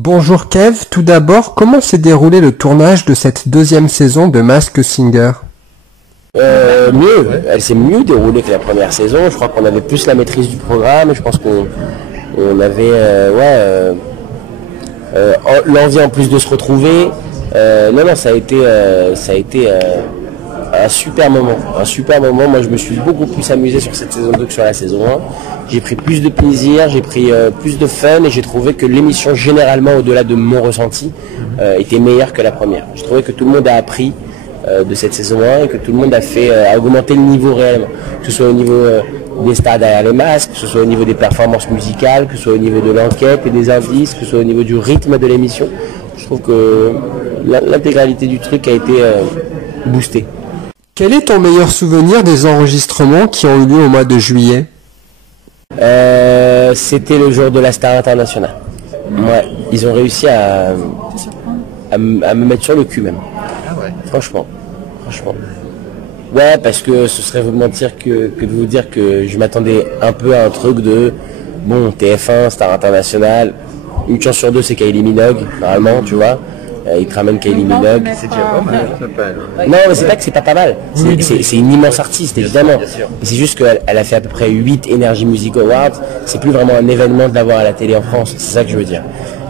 Bonjour Kev, tout d'abord, comment s'est déroulé le tournage de cette deuxième saison de Masked Singer? Mieux, elle s'est mieux déroulée que la première saison. Je crois qu'on avait plus la maîtrise du programme. Je pense qu'on avait l'envie en plus de se retrouver. Non, ça a été un super moment. Un super moment. Moi, je me suis beaucoup plus amusé sur cette saison 2 que sur la saison 1. J'ai pris plus de plaisir, j'ai pris plus de fun et j'ai trouvé que l'émission, généralement, au-delà de mon ressenti, était meilleure que la première. Je trouvais que tout le monde a appris de cette saison 1 et que tout le monde a augmenté le niveau réellement. Que ce soit au niveau des stars derrière les masques, que ce soit au niveau des performances musicales, que ce soit au niveau de l'enquête et des indices, que ce soit au niveau du rythme de l'émission. Je trouve que l'intégralité du truc a été boostée. Quel est ton meilleur souvenir des enregistrements qui ont eu lieu au mois de juillet? C'était le jour de la star internationale. Ouais, ils ont réussi à me mettre sur le cul même. Ah ouais. Franchement. Ouais, parce que ce serait vous mentir que de vous dire que je m'attendais un peu à un truc de bon, TF1, star internationale, une chance sur deux c'est Kylie Minogue, normalement, tu vois. Il te ramène Kylie Minogue. C'est déjà pas mal. Non, mais c'est pas que c'est pas mal. C'est une immense artiste, évidemment. Bien sûr. Mais c'est juste qu'elle a fait à peu près 8 Energy Music Awards. C'est plus vraiment un événement de l'avoir à la télé en France. C'est ça que je veux dire.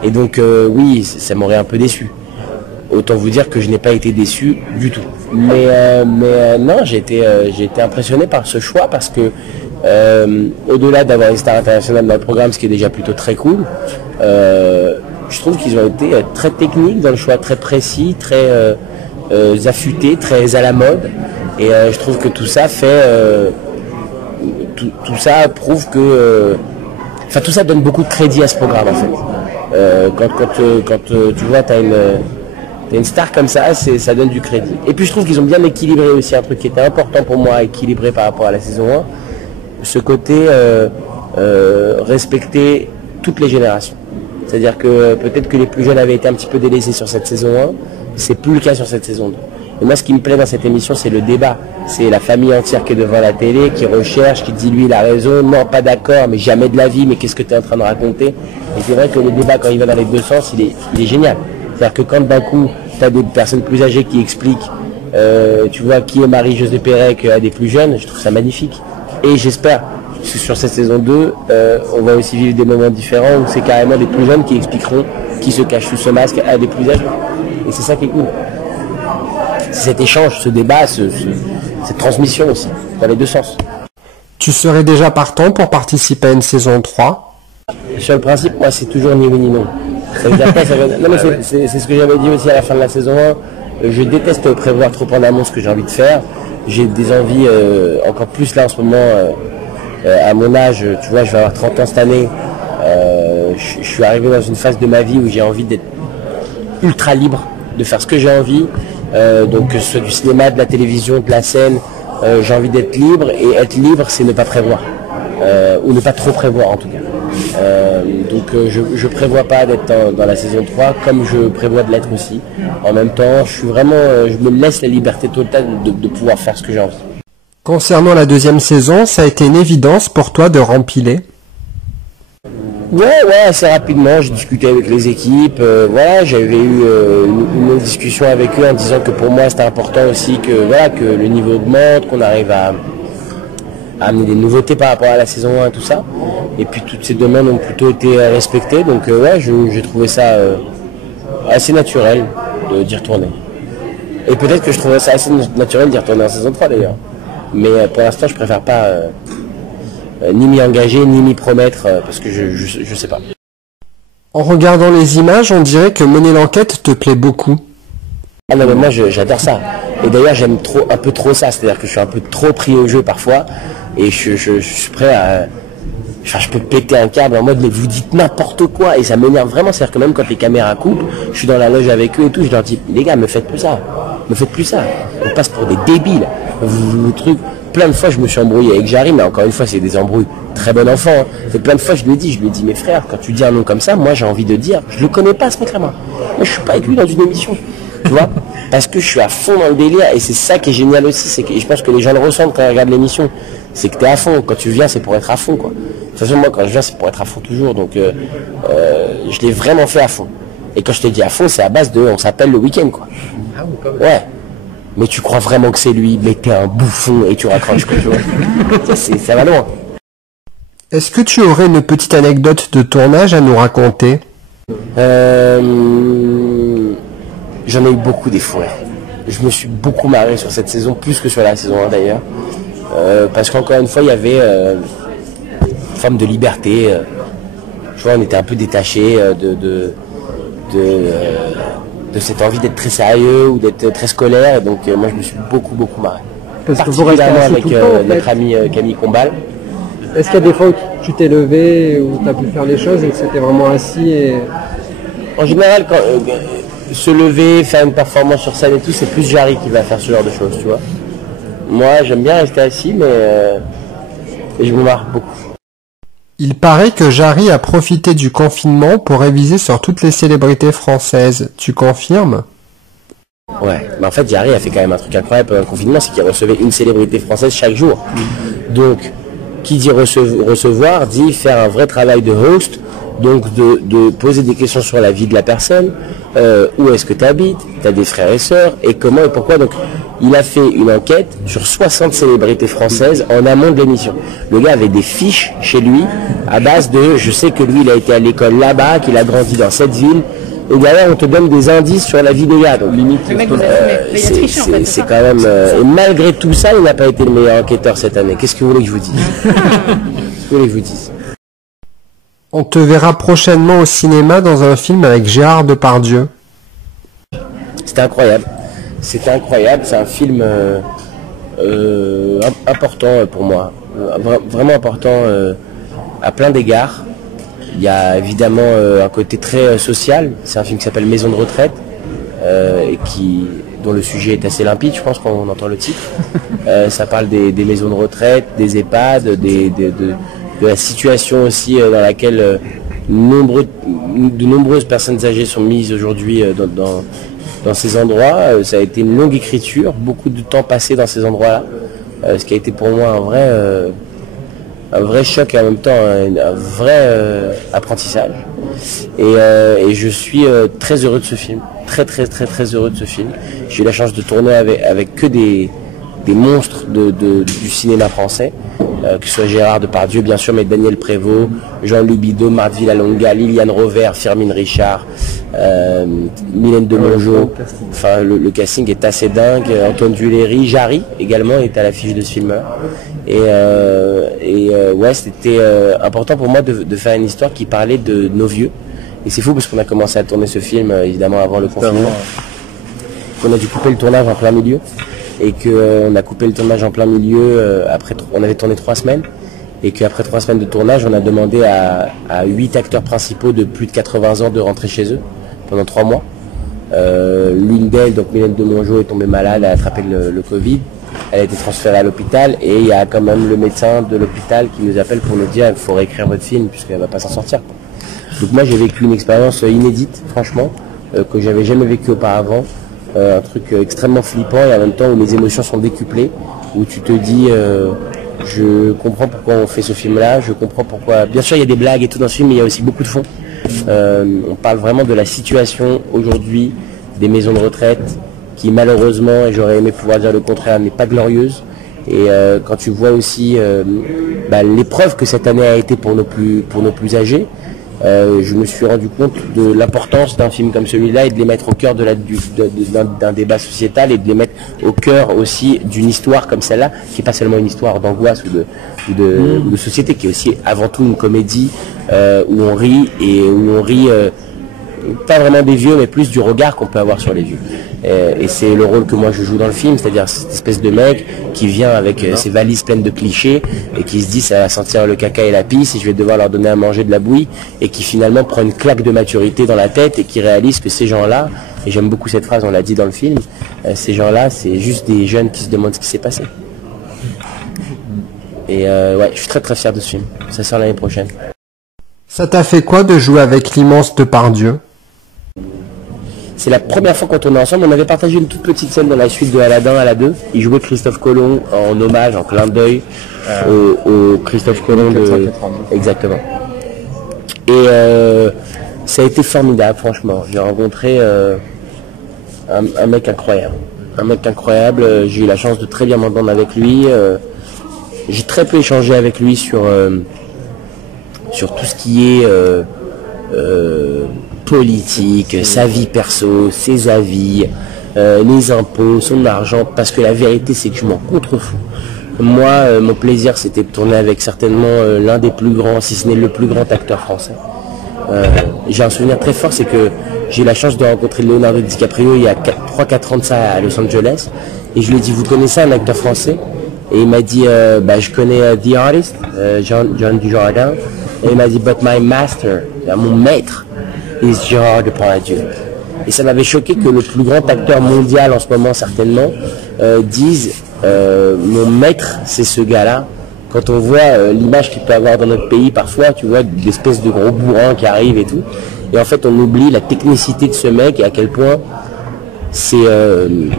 Et donc, oui, ça m'aurait un peu déçu. Autant vous dire que je n'ai pas été déçu du tout. Mais non, j'ai été impressionné par ce choix parce que au-delà d'avoir une star internationale dans le programme, ce qui est déjà plutôt très cool, je trouve qu'ils ont été très techniques dans le choix, très précis, très affûtés, très à la mode. Et je trouve que tout ça fait, tout ça prouve que, enfin tout ça donne beaucoup de crédit à ce programme en fait. Quand tu vois, t'as une star comme ça, ça donne du crédit. Et puis je trouve qu'ils ont bien équilibré aussi un truc qui était important pour moi, équilibré par rapport à la saison 1, ce côté respecter toutes les générations. C'est-à-dire que peut-être que les plus jeunes avaient été un petit peu délaissés sur cette saison 1, c'est plus le cas sur cette saison 2. Et moi ce qui me plaît dans cette émission, c'est le débat. C'est la famille entière qui est devant la télé, qui recherche, qui dit lui il a raison, non pas d'accord, mais jamais de la vie, mais qu'est-ce que tu es en train de raconter? Et c'est vrai que le débat quand il va dans les deux sens, il est génial. C'est-à-dire que quand d'un coup, tu as des personnes plus âgées qui expliquent, tu vois, qui est Marie-Josée Pérec à des plus jeunes, je trouve ça magnifique. Et j'espère que sur cette saison 2, on va aussi vivre des moments différents où c'est carrément des plus jeunes qui expliqueront qui se cache sous ce masque à des plus âgés. Et c'est ça qui est cool. C'est cet échange, ce débat, cette transmission aussi, dans les deux sens. Tu serais déjà partant pour participer à une saison 3? Sur le principe, moi, c'est toujours ni oui ni non. Ça veut dire quoi, non, mais c'est ce que j'avais dit aussi à la fin de la saison 1. Je déteste prévoir trop en amont ce que j'ai envie de faire. J'ai des envies, encore plus là en ce moment, à mon âge, tu vois, je vais avoir 30 ans cette année. Je suis arrivé dans une phase de ma vie où j'ai envie d'être ultra libre, de faire ce que j'ai envie. Donc que ce soit du cinéma, de la télévision, de la scène, j'ai envie d'être libre. Et être libre, c'est ne pas prévoir. Ou ne pas trop prévoir en tout cas. Donc je prévois pas d'être dans la saison 3 comme je prévois de l'être aussi. En même temps, je me laisse la liberté totale de pouvoir faire ce que j'ai envie. Concernant la deuxième saison, ça a été une évidence pour toi de rempiler? Ouais, assez rapidement, j'ai discuté avec les équipes, voilà, j'avais eu une discussion avec eux en disant que pour moi c'était important aussi que le niveau augmente, qu'on arrive à amener des nouveautés par rapport à la saison 1 et tout ça. Et puis toutes ces demandes ont plutôt été respectées, donc j'ai trouvé ça assez naturel d'y retourner. Et peut-être que je trouverais ça assez naturel d'y retourner en saison 3 d'ailleurs. Mais pour l'instant je préfère pas ni m'y engager, ni m'y promettre, parce que je sais pas. En regardant les images, on dirait que mener l'enquête te plaît beaucoup. Ah non mais moi j'adore ça. Et d'ailleurs j'aime un peu trop ça, c'est-à-dire que je suis un peu trop pris au jeu parfois, et je suis prêt à... Enfin, je peux péter un câble en mode mais vous dites n'importe quoi et ça m'énerve vraiment, c'est-à-dire que même quand les caméras coupent, je suis dans la loge avec eux et tout, je leur dis les gars me faites plus ça, on passe pour des débiles, vous trucs. Plein de fois je me suis embrouillé avec Jarry, mais encore une fois c'est des embrouilles, très bon enfant, hein. Et plein de fois je lui ai dit mes frères, quand tu dis un nom comme ça, moi j'ai envie de dire, je le connais pas ce mec là, moi je suis pas avec lui dans une émission, tu vois, parce que je suis à fond dans le délire et c'est ça qui est génial aussi, c'est que je pense que les gens le ressentent quand ils regardent l'émission, c'est que t'es à fond, quand tu viens c'est pour être à fond quoi. De toute façon moi quand je viens c'est pour être à fond toujours, donc je l'ai vraiment fait à fond. Et quand je te dis à fond, c'est à base de on s'appelle le week-end, quoi. Ah oui, quand même. Ouais. Mais tu crois vraiment que c'est lui, mais t'es un bouffon et tu raccroches, quoi, tu vois. Ça va loin. Est-ce que tu aurais une petite anecdote de tournage à nous raconter? J'en ai eu beaucoup des fous rires. Je me suis beaucoup marré sur cette saison, plus que sur la saison 1 d'ailleurs. Parce qu'encore une fois, il y avait une forme de liberté. Tu vois, on était un peu détachés de cette envie d'être très sérieux ou d'être très scolaire. Et donc moi, je me suis beaucoup marré. Parce que vous restez Particulièrement assis avec tout le temps, en fait. notre ami Camille Combal. Est-ce qu'il y a des fois où tu t'es levé, où tu as pu faire les choses et que c'était vraiment assis et... En général, quand se lever, faire une performance sur scène et tout, c'est plus Jarry qui va faire ce genre de choses, tu vois. Moi, j'aime bien rester assis, mais je me marre beaucoup. Il paraît que Jarry a profité du confinement pour réviser sur toutes les célébrités françaises. Tu confirmes? Ouais, mais en fait, Jarry a fait quand même un truc incroyable pendant le confinement, c'est qu'il recevait une célébrité française chaque jour. Donc, qui dit recevoir, dit faire un vrai travail de host, donc de poser des questions sur la vie de la personne, où est-ce que tu habites, tu as des frères et sœurs, et comment et pourquoi. Donc, il a fait une enquête sur 60 célébrités françaises en amont de l'émission. Le gars avait des fiches chez lui, à base de, je sais que lui, il a été à l'école là-bas, qu'il a grandi dans cette ville, et derrière, on te donne des indices sur la vie des gars. Donc, limite, c'est quand même... et malgré tout ça, il n'a pas été le meilleur enquêteur cette année. Qu'est-ce que vous voulez que je vous dise? Qu'est-ce que vous voulez que je vous dise? On te verra prochainement au cinéma dans un film avec Gérard Depardieu. C'était incroyable. C'était incroyable. C'est un film important pour moi. Vraiment important à plein d'égards. Il y a évidemment un côté très social. C'est un film qui s'appelle Maison de retraite, dont le sujet est assez limpide, je pense, quand on entend le titre. Ça parle des maisons de retraite, des EHPAD, de la situation aussi dans laquelle de nombreuses personnes âgées sont mises aujourd'hui dans ces endroits. Ça a été une longue écriture, beaucoup de temps passé dans ces endroits-là, ce qui a été pour moi un vrai choc et en même temps un vrai apprentissage. Et je suis très heureux de ce film, très heureux de ce film. J'ai eu la chance de tourner avec que des monstres du cinéma français, que ce soit Gérard Depardieu bien sûr, mais Daniel Prévost, Jean-Louis Bidot, Marthe Villalonga, Liliane Rover, Firmin Richard, Mylène Demongeau. Enfin, le casting est assez dingue. Antoine Duléry, Jarry également est à l'affiche de ce film. Ouais, c'était important pour moi de faire une histoire qui parlait de nos vieux. Et c'est fou parce qu'on a commencé à tourner ce film évidemment avant le confinement. On a dû couper le tournage en plein milieu. Et qu'on a coupé le tournage en plein milieu, on avait tourné 3 semaines, et qu'après 3 semaines de tournage, on a demandé à 8 acteurs principaux de plus de 80 ans de rentrer chez eux pendant 3 mois. L'une d'elles, donc Mylène Demongeau, est tombée malade, elle a attrapé le Covid, elle a été transférée à l'hôpital, et il y a quand même le médecin de l'hôpital qui nous appelle pour nous dire qu'il faut réécrire votre film, puisqu'elle ne va pas s'en sortir. Donc moi j'ai vécu une expérience inédite, franchement, que j'avais jamais vécue auparavant. Un truc extrêmement flippant et en même temps où les émotions sont décuplées, où tu te dis je comprends pourquoi on fait ce film là, je comprends pourquoi, bien sûr il y a des blagues et tout dans ce film, mais il y a aussi beaucoup de fond. On parle vraiment de la situation aujourd'hui des maisons de retraite qui malheureusement, et j'aurais aimé pouvoir dire le contraire, n'est pas glorieuse. Et quand tu vois aussi l'épreuve que cette année a été pour nos plus âgés, je me suis rendu compte de l'importance d'un film comme celui-là et de les mettre au cœur d'un débat sociétal et de les mettre au cœur aussi d'une histoire comme celle-là, qui n'est pas seulement une histoire d'angoisse ou de société, qui est aussi avant tout une comédie où on rit et où on rit pas vraiment des vieux, mais plus du regard qu'on peut avoir sur les vieux. Et c'est le rôle que moi je joue dans le film, c'est-à-dire cette espèce de mec qui vient avec ses valises pleines de clichés et qui se dit ça va sentir le caca et la pisse et je vais devoir leur donner à manger de la bouillie, et qui finalement prend une claque de maturité dans la tête et qui réalise que ces gens-là, et j'aime beaucoup cette phrase, on l'a dit dans le film, ces gens-là c'est juste des jeunes qui se demandent ce qui s'est passé. Et ouais, je suis très fier de ce film, ça sort l'année prochaine. Ça t'a fait quoi de jouer avec l'immense Depardieu? C'est la première fois qu'on tournait ensemble. On avait partagé une toute petite scène dans la suite de Aladdin à la 2. Il jouait Christophe Colomb en hommage, en clin d'œil au Christophe Colomb de... Exactement. Et Ça a été formidable, franchement. J'ai rencontré un mec incroyable. Un mec incroyable. J'ai eu la chance de très bien m'entendre avec lui. J'ai très peu échangé avec lui sur tout ce qui est politique, sa vie perso, ses avis, les impôts, son argent, parce que la vérité c'est que je m'en contrefous. Moi, mon plaisir c'était de tourner avec certainement l'un des plus grands, si ce n'est le plus grand acteur français. J'ai un souvenir très fort, c'est que j'ai eu la chance de rencontrer Leonardo DiCaprio il y a 3-4 ans de ça à Los Angeles, et je lui ai dit, vous connaissez un acteur français? Et il m'a dit, je connais The Artist, John Dujardin. Et il m'a dit, but my master, mon maître, is Gérard Depardieu. Et ça m'avait choqué que le plus grand acteur mondial en ce moment, certainement, dise, mon maître, c'est ce gars-là. Quand on voit l'image qu'il peut avoir dans notre pays, parfois, tu vois, d'espèces de gros bourrins qui arrivent et tout. Et en fait, on oublie la technicité de ce mec et à quel point c'est une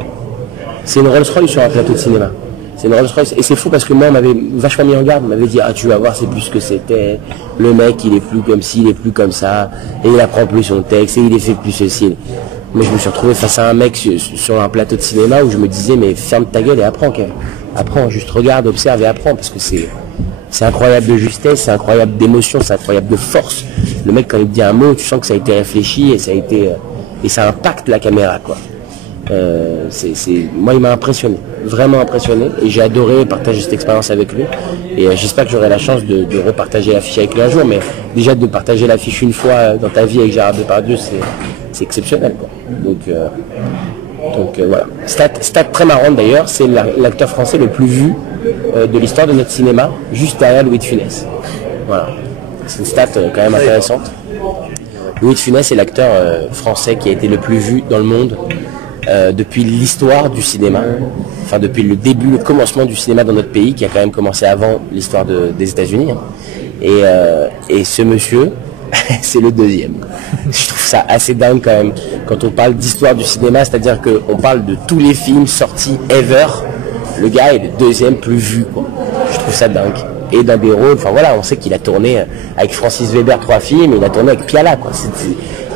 Rolls-Royce sur un plateau de cinéma. C'est une Rolls-Royce. Et c'est fou parce que moi, on m'avait vachement mis en garde. On m'avait dit, tu vas voir, c'est plus ce que c'était. Le mec, il est plus comme ci, il est plus comme ça. Et il apprend plus son texte, et il est fait plus ceci. Moi, je me suis retrouvé face à un mec sur un plateau de cinéma où je me disais, mais ferme ta gueule et apprends, quand même. Apprends, juste regarde, observe et apprends, parce que c'est incroyable de justesse, c'est incroyable d'émotion, c'est incroyable de force. Le mec, quand il dit un mot, tu sens que ça a été réfléchi et ça impacte la caméra, quoi. Moi, il m'a impressionné, vraiment impressionné, et j'ai adoré partager cette expérience avec lui. Et j'espère que j'aurai la chance de repartager l'affiche avec lui un jour, mais déjà de partager l'affiche une fois dans ta vie avec Gérard Depardieu, c'est exceptionnel, quoi. Donc voilà. Stat très marrante d'ailleurs, c'est l'acteur français le plus vu de l'histoire de notre cinéma, juste derrière Louis de Funès. Voilà. C'est une stat quand même intéressante. Louis de Funès est l'acteur français qui a été le plus vu dans le monde depuis l'histoire du cinéma, enfin depuis le début, le commencement du cinéma dans notre pays, qui a quand même commencé avant l'histoire des États-Unis. Et ce monsieur, c'est le deuxième. Je trouve ça assez dingue quand même, quand on parle d'histoire du cinéma, c'est-à-dire qu'on parle de tous les films sortis ever, le gars est le deuxième plus vu, quoi. Je trouve ça dingue. Et dans des rôles, enfin voilà, on sait qu'il a tourné avec Francis Weber 3 films, et il a tourné avec Piala, quoi.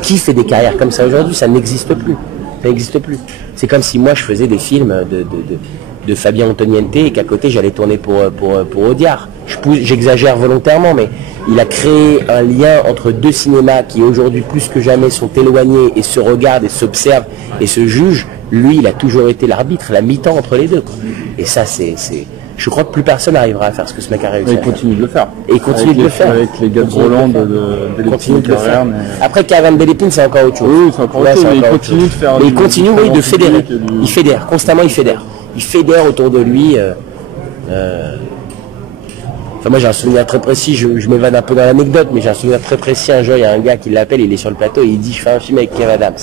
Qui fait des carrières comme ça aujourd'hui? Ça n'existe plus. Ça n'existe plus. C'est comme si moi je faisais des films de Fabien Antoniente et qu'à côté j'allais tourner pour Audiard. J'exagère volontairement, mais il a créé un lien entre deux cinémas qui aujourd'hui plus que jamais sont éloignés et se regardent et s'observent et se jugent. Lui, il a toujours été l'arbitre, la mi-temps entre les deux, quoi. Et ça, je crois que plus personne n'arrivera à faire ce que ce mec a réussi. Mais il continue de le faire. Et il continue de le faire. Avec les gars de Roland, continue de le faire. Après, Caravane Delépine, c'est encore autre chose. Oui, c'est encore autre chose, mais il continue de faire. Mais il continue, oui, de fédérer. Il fédère, constamment il fédère. Il fédère autour de lui. Enfin, moi j'ai un souvenir très précis, je m'évade un peu dans l'anecdote, mais j'ai un souvenir très précis. Un jour, il y a un gars qui l'appelle, il est sur le plateau et il dit, je fais un film avec Kev Adams.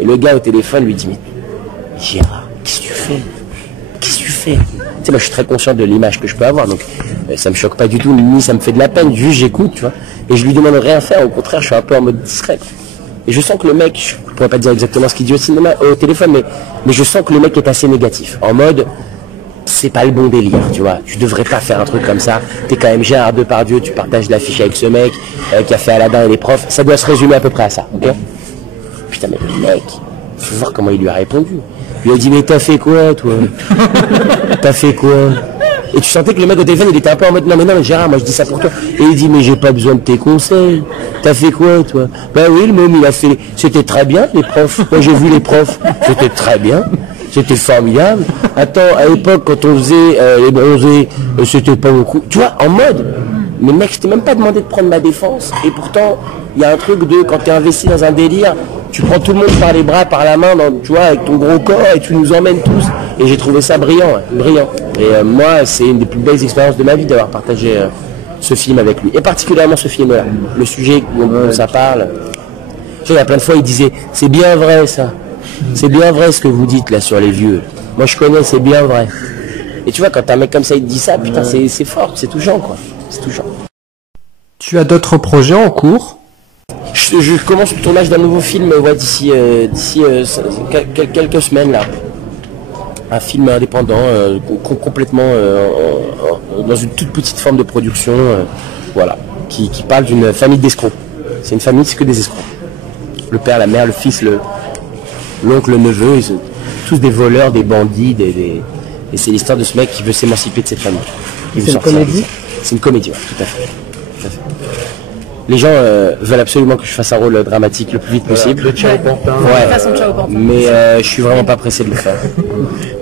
Et le gars au téléphone lui dit, mais Gérard, qu'est-ce que tu fais? Qu'est-ce que tu fais? Tu sais, moi je suis très conscient de l'image que je peux avoir, donc ça me choque pas du tout, ni ça me fait de la peine, juste j'écoute, tu vois. Et je lui demande rien à faire, au contraire, je suis un peu en mode discret. Et je sens que le mec, je pourrais pas dire exactement ce qu'il dit au téléphone, mais je sens que le mec est assez négatif, en mode, c'est pas le bon délire, tu vois. Tu devrais pas faire un truc comme ça. T'es quand même Gérard Depardieu, tu partages l'affiche avec ce mec qui a fait Aladdin et les profs. Ça doit se résumer à peu près à ça, ok? Putain, mais le mec, faut voir comment il lui a répondu. Il lui a dit, mais t'as fait quoi, toi? T'as fait quoi? Et tu sentais que le mec au téléphone, il était un peu en mode, non mais Gérard, moi je dis ça pour toi. Et il dit, mais j'ai pas besoin de tes conseils. T'as fait quoi, toi? Bah oui, le môme, il a fait, c'était très bien, les profs. Moi j'ai vu les profs. C'était très bien. C'était formidable. Attends, à l'époque, quand on faisait les bronzés, c'était pas beaucoup. Tu vois, en mode, mais mec, je t'ai même pas demandé de prendre ma défense. Et pourtant, il y a un truc de, quand t'es investi dans un délire, tu prends tout le monde par les bras, par la main, tu vois, avec ton gros corps, et tu nous emmènes tous. Et j'ai trouvé ça brillant, ouais, brillant. Et moi, c'est une des plus belles expériences de ma vie d'avoir partagé ce film avec lui. Et particulièrement ce film-là. Le sujet dont ça parle. Tu sais, il y a plein de fois, il disait, c'est bien vrai ça. C'est bien vrai ce que vous dites là sur les vieux. Moi je connais, c'est bien vrai. Et tu vois, quand un mec comme ça il te dit ça, putain, c'est fort, c'est touchant, quoi. C'est touchant. Tu as d'autres projets en cours? Je commence le tournage d'un nouveau film, ouais, d'ici quelques semaines là. Un film indépendant, complètement dans une toute petite forme de production, voilà, qui parle d'une famille d'escrocs. C'est une famille, c'est que des escrocs. Le père, la mère, le fils, l'oncle, le neveu, ils sont tous des voleurs, des bandits, et c'est l'histoire de ce mec qui veut s'émanciper de cette famille. C'est une comédie? C'est une comédie, ouais, tout à fait. Les gens veulent absolument que je fasse un rôle dramatique le plus vite possible. De Ciao Pantin. Ouais. Mais je suis vraiment pas pressé de le faire.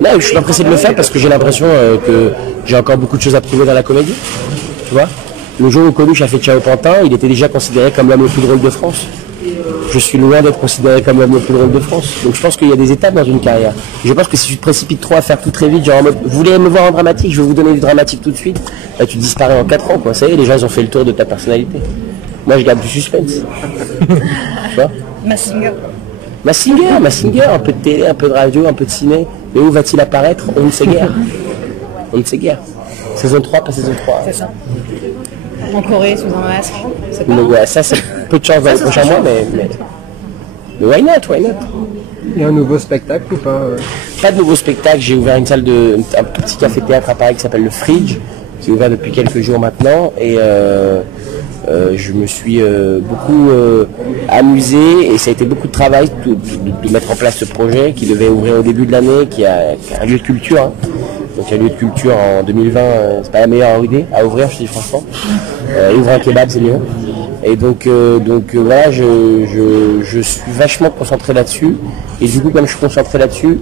Non, je suis pas pressé de le faire parce que j'ai l'impression que j'ai encore beaucoup de choses à prouver dans la comédie. Tu vois? Le jour où Coluche a fait Ciao Pantin, il était déjà considéré comme l'homme le plus drôle de France. Je suis loin d'être considéré comme l'homme le plus drôle de France. Donc je pense qu'il y a des étapes dans une carrière. Je pense que si tu te précipites trop à faire tout très vite, genre en mode, vous voulez me voir en dramatique, je vais vous donner du dramatique tout de suite, bah, tu disparais en 4 ans, quoi. Ça y est, les gens ils ont fait le tour de ta personnalité. Moi je garde du suspense. Tu vois? Massinger, un peu de télé, un peu de radio, un peu de ciné. Mais où va-t-il apparaître? On ne sait guère. On ne sait guère. Saison 3, pas saison 3. C'est ça. En Corée, sous un masque. C'est pas... Donc, ouais, ça, c'est peu de chance dans les prochains mois, mais why not? Il y a un nouveau spectacle ou pas? Pas de nouveau spectacle, j'ai ouvert un tout petit café-théâtre à Paris qui s'appelle le Fridge, qui est ouvert depuis quelques jours maintenant, et je me suis beaucoup amusé, et ça a été beaucoup de travail de mettre en place ce projet qui devait ouvrir au début de l'année, qui a un lieu de culture, hein. Donc un lieu de culture en 2020, c'est pas la meilleure idée à ouvrir, je te dis franchement. Ouvrir un kebab, c'est mieux. Et donc voilà, je suis vachement concentré là-dessus. Et du coup, comme je suis concentré là-dessus,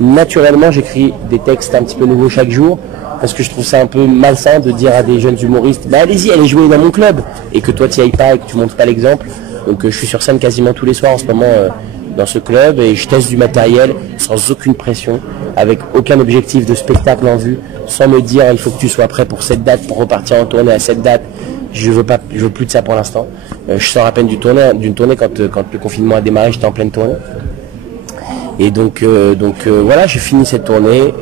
naturellement, j'écris des textes un petit peu nouveaux chaque jour. Parce que je trouve ça un peu malsain de dire à des jeunes humoristes, bah allez-y, allez jouer dans mon club. Et que toi, tu n'y ailles pas et que tu montres pas l'exemple. Donc je suis sur scène quasiment tous les soirs en ce moment dans ce club. Et je teste du matériel sans aucune pression, avec aucun objectif de spectacle en vue, sans me dire, il faut que tu sois prêt pour cette date, pour repartir en tournée à cette date. Je veux plus de ça pour l'instant. Je sors à peine d'une tournée quand le confinement a démarré, j'étais en pleine tournée. Et donc voilà, j'ai fini cette tournée.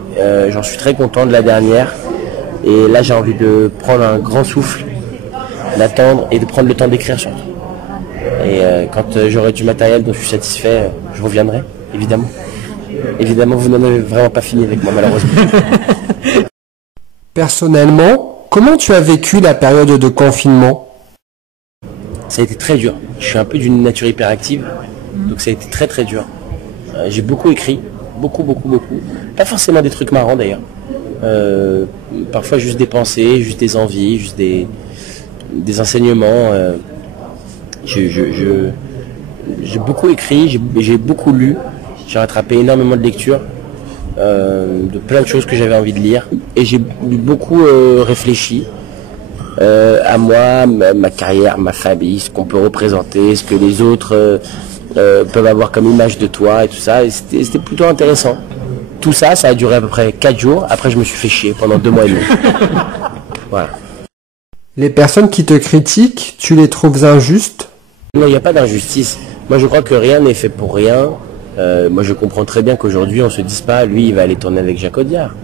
J'en suis très content de la dernière. Et là, j'ai envie de prendre un grand souffle, d'attendre et de prendre le temps d'écrire surtout. Et quand j'aurai du matériel dont je suis satisfait, je reviendrai, évidemment. Évidemment, vous n'en avez vraiment pas fini avec moi, malheureusement. Personnellement, comment tu as vécu la période de confinement? Ça a été très dur. Je suis un peu d'une nature hyperactive, donc ça a été très très dur. J'ai beaucoup écrit, beaucoup. Pas forcément des trucs marrants d'ailleurs. Parfois juste des pensées, juste des envies, juste des enseignements. J'ai beaucoup écrit, j'ai beaucoup lu. J'ai rattrapé énormément de lectures, de plein de choses que j'avais envie de lire. Et j'ai beaucoup réfléchi à moi, ma carrière, ma famille, ce qu'on peut représenter, ce que les autres peuvent avoir comme image de toi et tout ça. Et c'était plutôt intéressant. Tout ça, ça a duré à peu près 4 jours. Après, je me suis fait chier pendant 2 mois et demi. Voilà. Les personnes qui te critiquent, tu les trouves injustes? Non, il n'y a pas d'injustice. Moi, je crois que rien n'est fait pour rien. Moi, je comprends très bien qu'aujourd'hui, on se dise pas, lui, il va aller tourner avec Jacques Audiard.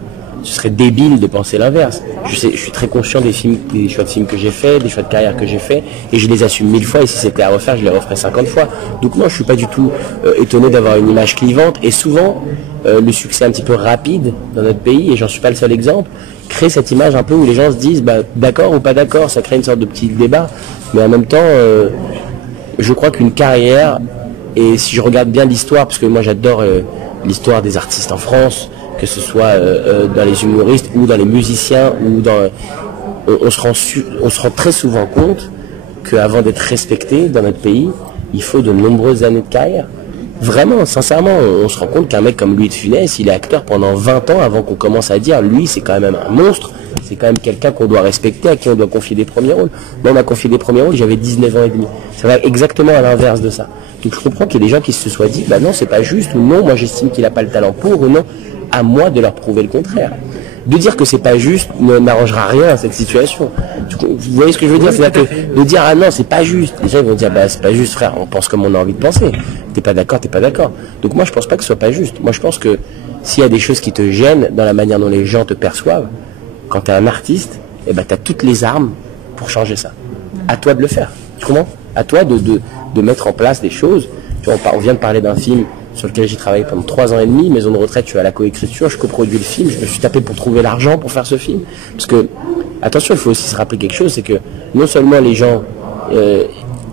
Ce serait débile de penser l'inverse. Je suis très conscient des choix de films que j'ai faits, des choix de carrière que j'ai faits, et je les assume 1000 fois, et si c'était à refaire, je les referais 50 fois. Donc non, je suis pas du tout étonné d'avoir une image clivante, et souvent, le succès un petit peu rapide dans notre pays, et j'en suis pas le seul exemple, crée cette image un peu où les gens se disent, bah, d'accord ou pas d'accord, ça crée une sorte de petit débat, mais en même temps, je crois qu'une carrière, et si je regarde bien l'histoire, parce que moi j'adore l'histoire des artistes en France, que ce soit dans les humoristes ou dans les musiciens, ou on se rend très souvent compte qu'avant d'être respecté dans notre pays, il faut de nombreuses années de carrière. Vraiment, sincèrement, on se rend compte qu'un mec comme Louis de Funès, il est acteur pendant 20 ans avant qu'on commence à dire, lui, c'est quand même un monstre, c'est quand même quelqu'un qu'on doit respecter, à qui on doit confier des premiers rôles. Moi, on m'a confié des premiers rôles, j'avais 19 ans et demi. Ça va exactement à l'inverse de ça. Donc je comprends qu'il y ait des gens qui se soient dit, bah non, c'est pas juste, ou non, moi j'estime qu'il n'a pas le talent pour, ou non, à moi de leur prouver le contraire. De dire que c'est pas juste n'arrangera rien à cette situation. Vous voyez ce que je veux dire? C'est-à-dire que de dire ah non c'est pas juste, les gens ils vont dire bah c'est pas juste frère, on pense comme on a envie de penser. T'es pas d'accord, t'es pas d'accord. Donc moi je pense pas que ce soit pas juste. Moi je pense que s'il y a des choses qui te gênent dans la manière dont les gens te perçoivent, quand t'es un artiste, eh ben t'as toutes les armes pour changer ça. À toi de le faire. Tu comprends? À toi de mettre en place des choses. Tu vois, on vient de parler d'un film sur lequel j'ai travaillé pendant 3 ans et demi, Maison de retraite, je suis à la coécriture, je coproduis le film, je me suis tapé pour trouver l'argent pour faire ce film. Parce que, attention, il faut aussi se rappeler quelque chose, c'est que non seulement les gens,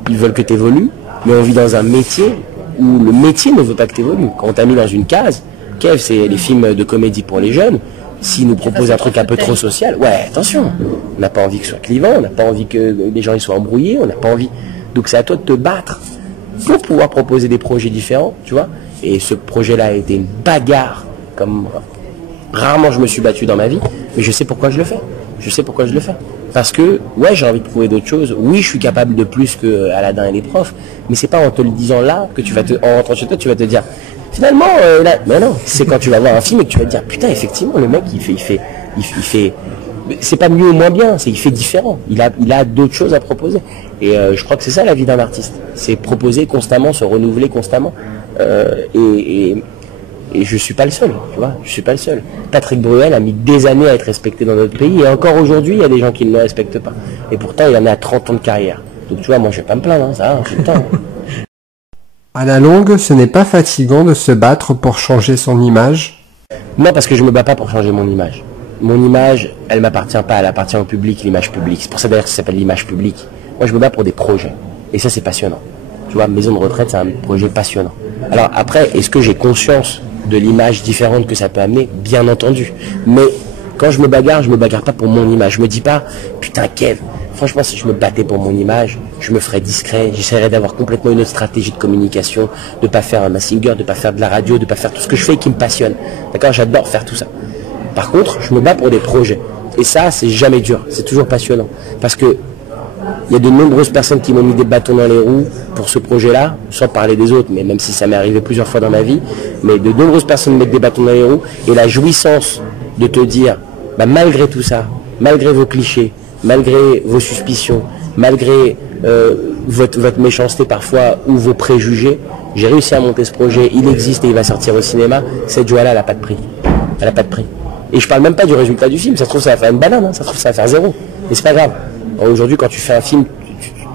ils veulent que tu évolues, mais on vit dans un métier où le métier ne veut pas que tu évolues. Quand on t'a mis dans une case, Kev, c'est les films de comédie pour les jeunes, s'ils nous proposent un truc un peu trop social, ouais, attention, on n'a pas envie que ce soit clivant, on n'a pas envie que les gens ils soient embrouillés, on n'a pas envie. Donc c'est à toi de te battre pour pouvoir proposer des projets différents, tu vois. Et ce projet-là a été une bagarre, comme rarement je me suis battu dans ma vie, mais je sais pourquoi je le fais. Je sais pourquoi je le fais. Parce que, ouais, j'ai envie de prouver d'autres choses. Oui, je suis capable de plus que Aladdin et les profs, mais c'est pas en te le disant là que tu vas en rentrant chez toi, tu vas te dire, finalement, là, mais non, c'est quand tu vas voir un film et que tu vas te dire, putain, effectivement, le mec, il fait, c'est pas mieux ou moins bien, c'est il fait différent. Il a d'autres choses à proposer. Et je crois que c'est ça la vie d'un artiste. C'est proposer constamment, se renouveler constamment. Et je suis pas le seul, tu vois, je suis pas le seul. Patrick Bruel a mis des années à être respecté dans notre pays, et encore aujourd'hui, il y a des gens qui ne le respectent pas. Et pourtant, il en est à 30 ans de carrière. Donc tu vois, moi je vais pas me plaindre, hein, ça, tout le temps. À la longue, ce n'est pas fatigant de se battre pour changer son image? Non, parce que je me bats pas pour changer mon image. Mon image, elle m'appartient pas, elle appartient au public, l'image publique. C'est pour ça d'ailleurs que ça s'appelle l'image publique. Moi, je me bats pour des projets. Et ça, c'est passionnant. Tu vois, maison de retraite, c'est un projet passionnant. Alors après, est-ce que j'ai conscience de l'image différente que ça peut amener? Bien entendu. Mais quand je me bagarre pas pour mon image. Je me dis pas, putain Kev, franchement si je me battais pour mon image, je me ferais discret, j'essaierais d'avoir complètement une autre stratégie de communication, de pas faire un Massinger, de pas faire de la radio, de pas faire tout ce que je fais et qui me passionne. D'accord, j'adore faire tout ça. Par contre, je me bats pour des projets. Et ça, c'est jamais dur, c'est toujours passionnant. Parce que il y a de nombreuses personnes qui m'ont mis des bâtons dans les roues pour ce projet-là, sans parler des autres, mais même si ça m'est arrivé plusieurs fois dans ma vie, mais de nombreuses personnes mettent des bâtons dans les roues, et la jouissance de te dire, bah, malgré tout ça, malgré vos clichés, malgré vos suspicions, malgré votre méchanceté parfois, ou vos préjugés, j'ai réussi à monter ce projet, il existe et il va sortir au cinéma, cette joie-là, elle n'a pas de prix. Elle n'a pas de prix. Et je parle même pas du résultat du film, ça se trouve ça va faire une banane, hein, ça se trouve ça va faire 0. Et c'est pas grave. Aujourd'hui, quand tu fais un film,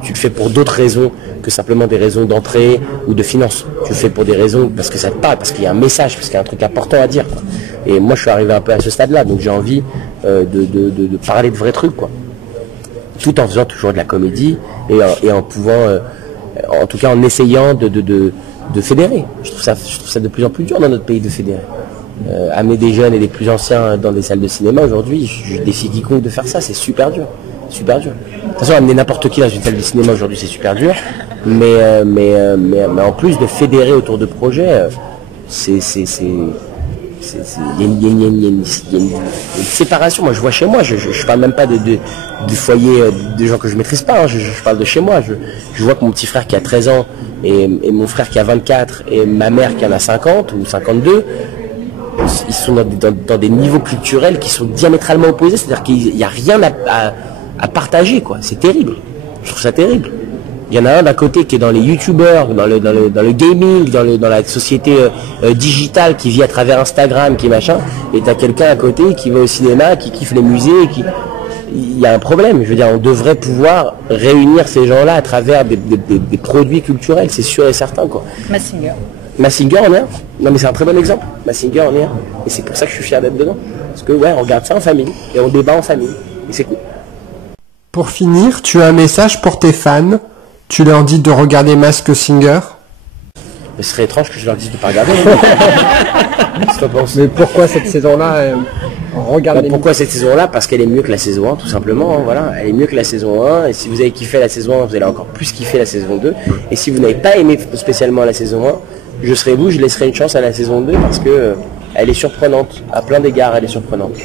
tu le fais pour d'autres raisons que simplement des raisons d'entrée ou de finance. Tu le fais pour des raisons parce que ça te parle, parce qu'il y a un message, parce qu'il y a un truc important à dire, quoi. Et moi, je suis arrivé un peu à ce stade-là, donc j'ai envie de parler de vrais trucs, quoi. Tout en faisant toujours de la comédie et en pouvant, en tout cas en essayant de fédérer. Je trouve ça de plus en plus dur dans notre pays de fédérer. Amener des jeunes et des plus anciens dans des salles de cinéma aujourd'hui, je défie quiconque de faire ça, c'est super dur. Super dur. De toute façon, amener n'importe qui dans une salle de cinéma aujourd'hui, c'est super dur. Mais en plus de fédérer autour de projets, il y a une séparation. Moi, je vois chez moi, je parle même pas du foyer de gens que je maîtrise pas, hein. Je parle de chez moi. Je vois que mon petit frère qui a 13 ans et mon frère qui a 24 et ma mère qui en a 50 ou 52, ils sont dans des niveaux culturels qui sont diamétralement opposés. C'est-à-dire qu'il n'y a rien à partager, quoi. C'est terrible. Je trouve ça terrible. Il y en a un d'un côté qui est dans les youtubeurs, dans le gaming, dans la société digitale qui vit à travers Instagram, qui machin, et t'as quelqu'un à côté qui va au cinéma, qui kiffe les musées, il y a un problème. Je veux dire, on devrait pouvoir réunir ces gens-là à travers des produits culturels, c'est sûr et certain, quoi. Massinger en est un. Non mais c'est un très bon exemple. Massinger en est un. Et c'est pour ça que je suis fier d'être dedans. Parce que ouais, on regarde ça en famille et on débat en famille. Et c'est cool. Pour finir, tu as un message pour tes fans. Tu leur dis de regarder Masked Singer. Mais ce serait étrange que je leur dise de ne pas regarder. Mais pourquoi cette saison-là pourquoi cette saison-là? Parce qu'elle est mieux que la saison 1, tout simplement. Hein, voilà. Elle est mieux que la saison 1. Et si vous avez kiffé la saison 1, vous allez encore plus kiffer la saison 2. Et si vous n'avez pas aimé spécialement la saison 1, je serai vous, je laisserai une chance à la saison 2 parce que elle est surprenante. À plein d'égards, elle est surprenante.